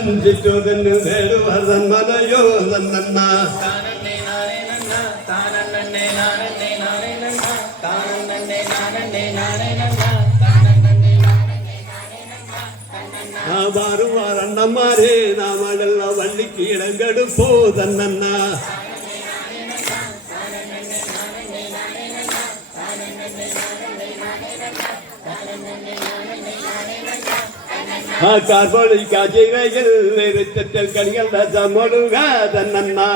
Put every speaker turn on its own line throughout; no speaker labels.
ರಂಜಿಸುವುದನ್ನು ಬೇಡುವ ಸನ್ಮನಯೋ ಸನ್ನಮ್ಮ வருவார் அண்ணம்மாரே நாமெல்லாம்
வள்ளிக்கு இடங்கெடுப்போ தன்னண்ணா கார்போலிக் அஜைவைகள் எரித்தல் கண்கள் ரசமொழுகா தன்னண்ணா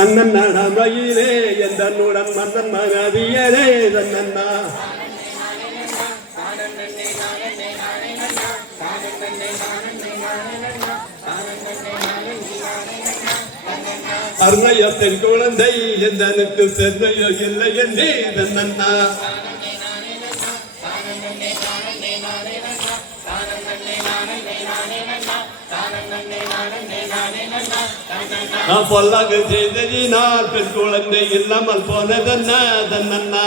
அண்ணன் மயிலே எந்த நூடன் மந்தன் மகவியரே தன்னண்ணா அருணைய பெண் குழந்தை எந்தனுக்கு சென்னையோ இல்லை என்றே வெண்ணா நான் பொல்லாங்க செய்ததினால் பெண் குழந்தை இல்லாமல் போனதன்னா தன்னண்ணா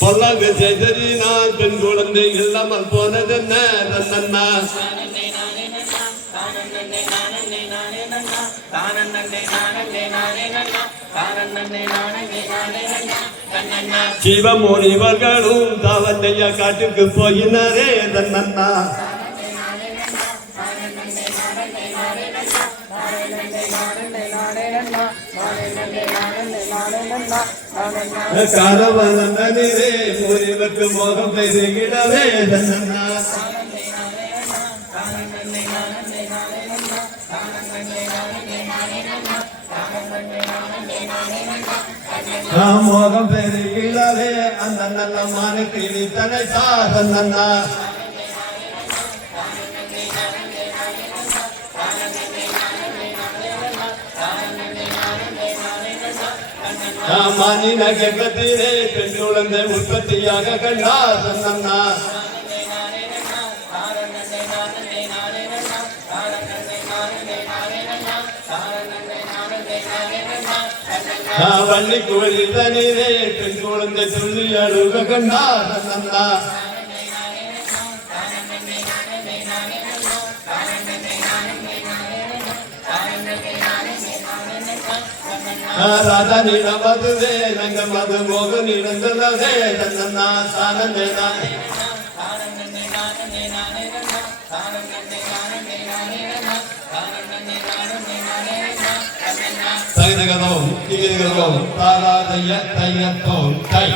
பொல்லாக செய்ததினால் பெண் குழந்தை இல்லாமல் போனதென்ன தன்னண்ணா சிவமுனிவர்களும் தவந்தைய காட்டுக்கு போயினரே தன்னண்ணா காரவனே முனிவருக்கு மோகம் பெருகிடவே தன்னண்ணா மோகம் பெருகிடவே அந்த நல்ல மானுக்கு தனை சாதன்னா மானின கெகத்திலே பெண் குழந்தை உற்பத்தியாக கண்டார் தன்னண்ணா. வள்ளி கோயில் தனிரே பெண் குழந்தை சொல்லி அழுக கண்டார் ராஜா நீடமதுவே நங்க மது மோக நீடந்ததே தன்னண்ணா சானந்தே நானே தகுதகதோம் திகதகதோம் தாராதைய தையத்தோ தை.